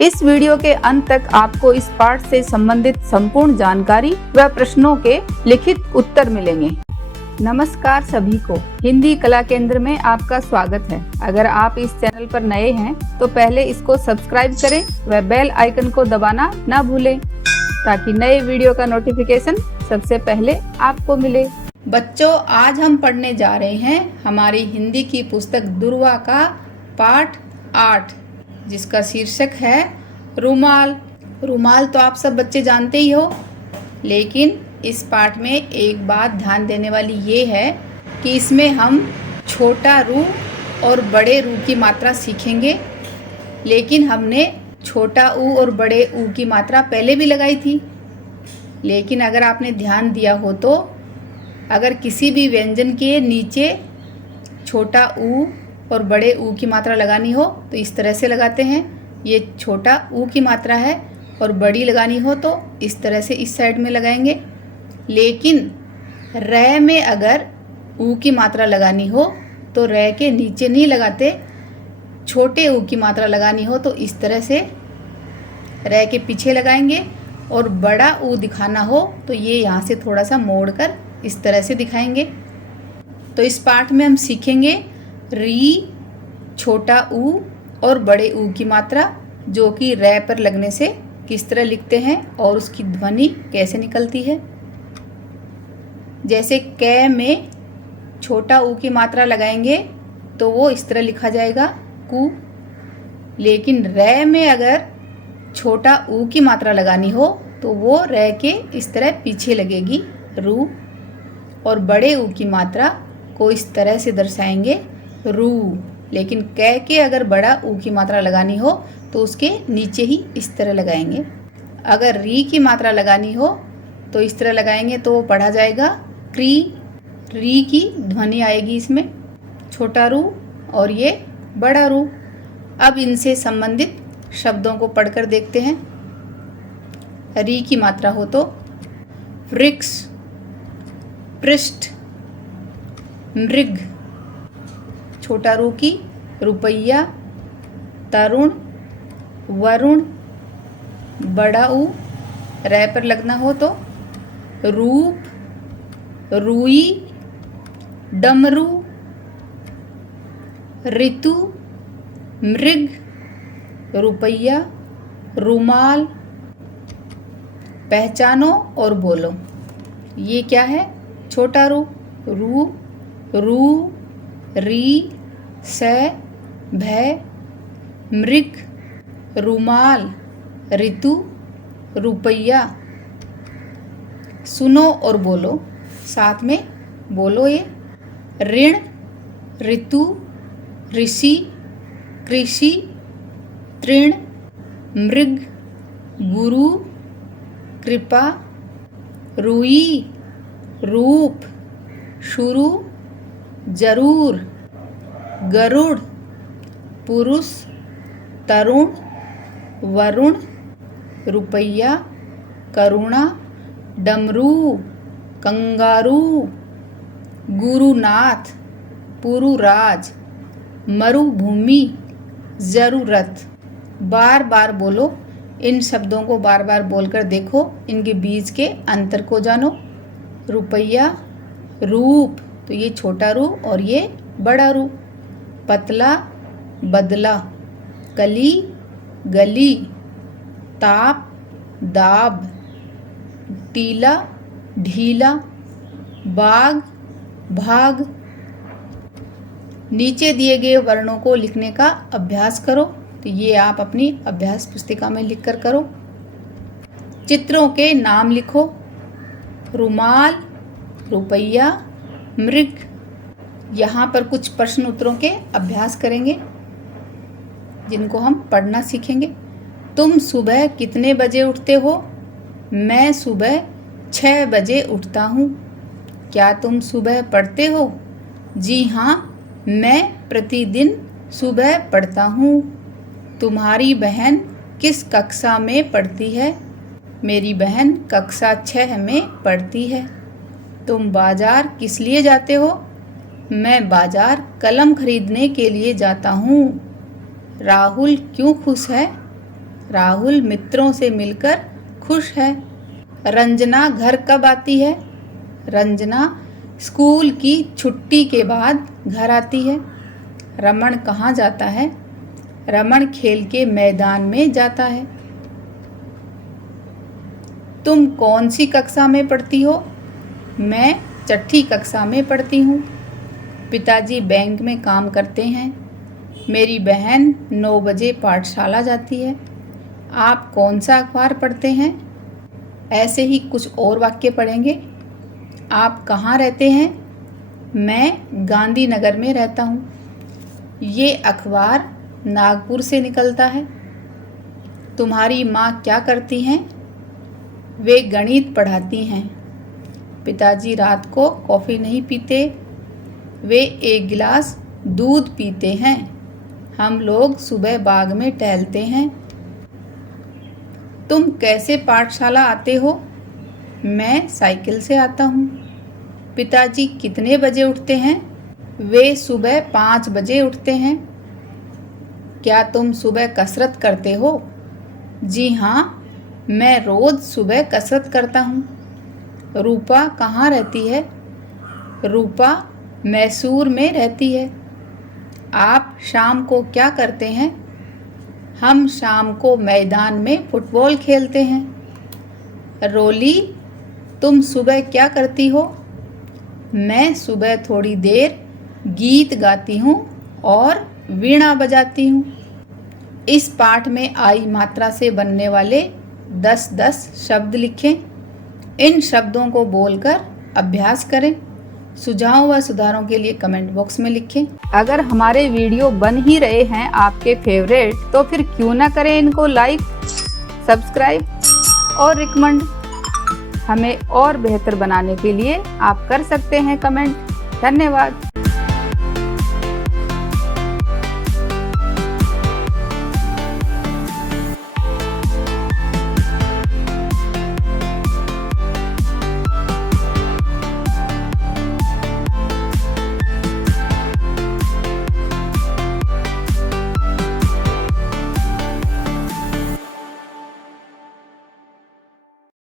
इस वीडियो के अंत तक आपको इस पाठ से संबंधित संपूर्ण जानकारी व प्रश्नों के लिखित उत्तर मिलेंगे। नमस्कार सभी को, हिंदी कला केंद्र में आपका स्वागत है। अगर आप इस चैनल पर नए हैं तो पहले इसको सब्सक्राइब करें व बेल आइकन को दबाना ना भूलें ताकि नए वीडियो का नोटिफिकेशन सबसे पहले आपको मिले। बच्चों, आज हम पढ़ने जा रहे हैं हमारी हिंदी की पुस्तक दुर्वा का पाठ 8, जिसका शीर्षक है रुमाल। रुमाल तो आप सब बच्चे जानते ही हो, लेकिन इस पाठ में एक बात ध्यान देने वाली ये है कि इसमें हम छोटा रू और बड़े रू की मात्रा सीखेंगे। लेकिन हमने छोटा ऊ और बड़े ऊ की मात्रा पहले भी लगाई थी। लेकिन अगर आपने ध्यान दिया हो तो अगर किसी भी व्यंजन के नीचे छोटा ऊ और बड़े ऊ की मात्रा लगानी हो तो इस तरह से लगाते हैं। ये छोटा ऊ की मात्रा है और बड़ी लगानी हो तो इस तरह से इस साइड में लगाएंगे। लेकिन रै में अगर ऊ की मात्रा लगानी हो तो रै के नीचे नहीं लगाते। छोटे ऊ की मात्रा लगानी हो तो इस तरह से रै के पीछे लगाएंगे, और बड़ा ऊ दिखाना हो तो ये यहाँ से थोड़ा सा मोड़कर इस तरह से दिखाएंगे। तो इस पाठ में हम सीखेंगे री, छोटा ऊ और बड़े ऊ की मात्रा, जो कि रै पर लगने से किस तरह लिखते हैं और उसकी ध्वनि कैसे निकलती है। जैसे कै में छोटा ऊ की मात्रा लगाएंगे तो वो इस तरह लिखा जाएगा कु। लेकिन रै में अगर छोटा ऊ की मात्रा लगानी हो तो वो रै के इस तरह पीछे लगेगी रू, और बड़े ऊ की मात्रा को इस तरह से दर्शाएंगे रू। लेकिन कै के अगर बड़ा ऊ की मात्रा लगानी हो तो उसके नीचे ही इस तरह लगाएंगे। अगर री की मात्रा लगानी हो तो इस तरह लगाएंगे तो वो पढ़ा जाएगा क्री। री की ध्वनि आएगी इसमें, छोटा रू और ये बड़ा रू। अब इनसे संबंधित शब्दों को पढ़कर देखते हैं। री की मात्रा हो तो वृक्ष, पृष्ठ, मृग। छोटा रू की रुपैया, तरुण, वरुण। बड़ा ऊ रै पर लगना हो तो रूप, रुई, डमरू, ऋतु, मृग, रुपैया, रुमाल। पहचानो और बोलो। ये क्या है? छोटा रू, रू, रू, री, से, भय, मृग, रुमाल, ऋतु, रुपैया। सुनो और बोलो, साथ में बोलो ये। ऋण, ऋतु, ऋषि, कृषि, तृण, मृग, गुरु, कृपा, रुई, रूप, शुरू, जरूर, गरुड़, पुरुष, तरुण, वरुण, रुपैया, करुणा, डमरू, कंगारू, गुरुनाथ, पुरुराज, मरुभूमि, जरूरत। बार बार बोलो। इन शब्दों को बार बार बोलकर देखो, इनके बीच के अंतर को जानो। रुपैया, रूप, तो ये छोटा रू और ये बड़ा रू। पतला, बदला, कली, गली, ताप, दाब, टीला, ढीला, बाग, भाग। नीचे दिए गए वर्णों को लिखने का अभ्यास करो। तो ये आप अपनी अभ्यास पुस्तिका में लिखकर करो। चित्रों के नाम लिखो। रुमाल, रुपैया, मृग। यहाँ पर कुछ प्रश्न उत्तरों के अभ्यास करेंगे जिनको हम पढ़ना सीखेंगे। तुम सुबह कितने बजे उठते हो? मैं सुबह 6 बजे उठता हूँ। क्या तुम सुबह पढ़ते हो? जी हाँ, मैं प्रतिदिन सुबह पढ़ता हूँ। तुम्हारी बहन किस कक्षा में पढ़ती है? मेरी बहन कक्षा 6 में पढ़ती है। तुम बाजार किस लिए जाते हो? मैं बाजार कलम खरीदने के लिए जाता हूँ। राहुल क्यों खुश है? राहुल मित्रों से मिलकर खुश है। रंजना घर कब आती है? रंजना स्कूल की छुट्टी के बाद घर आती है। रमन कहाँ जाता है? रमन खेल के मैदान में जाता है। तुम कौन सी कक्षा में पढ़ती हो? मैं छठी कक्षा में पढ़ती हूँ। पिताजी बैंक में काम करते हैं। मेरी बहन 9 बजे पाठशाला जाती है। आप कौन सा अखबार पढ़ते हैं? ऐसे ही कुछ और वाक्य पढ़ेंगे। आप कहाँ रहते हैं? मैं गांधीनगर में रहता हूँ। ये अखबार नागपुर से निकलता है। तुम्हारी माँ क्या करती हैं? वे गणित पढ़ाती हैं। पिताजी रात को कॉफ़ी नहीं पीते, वे 1 गिलास दूध पीते हैं। हम लोग सुबह बाग में टहलते हैं। तुम कैसे पाठशाला आते हो? मैं साइकिल से आता हूँ। पिताजी कितने बजे उठते हैं? वे सुबह 5 बजे उठते हैं। क्या तुम सुबह कसरत करते हो? जी हाँ, मैं रोज़ सुबह कसरत करता हूँ। रूपा कहाँ रहती है? रूपा मैसूर में रहती है। आप शाम को क्या करते हैं? हम शाम को मैदान में फुटबॉल खेलते हैं। रोली, तुम सुबह क्या करती हो? मैं सुबह थोड़ी देर गीत गाती हूँ और वीणा बजाती हूँ। इस पाठ में आई मात्रा से बनने वाले 10-10 शब्द लिखें। इन शब्दों को बोलकर अभ्यास करें। सुझाव व सुधारों के लिए कमेंट बॉक्स में लिखें। अगर हमारे वीडियो बन ही रहे हैं आपके फेवरेट, तो फिर क्यों ना करें इनको लाइक, सब्सक्राइब और रिकमेंड। हमें और बेहतर बनाने के लिए आप कर सकते हैं कमेंट। धन्यवाद।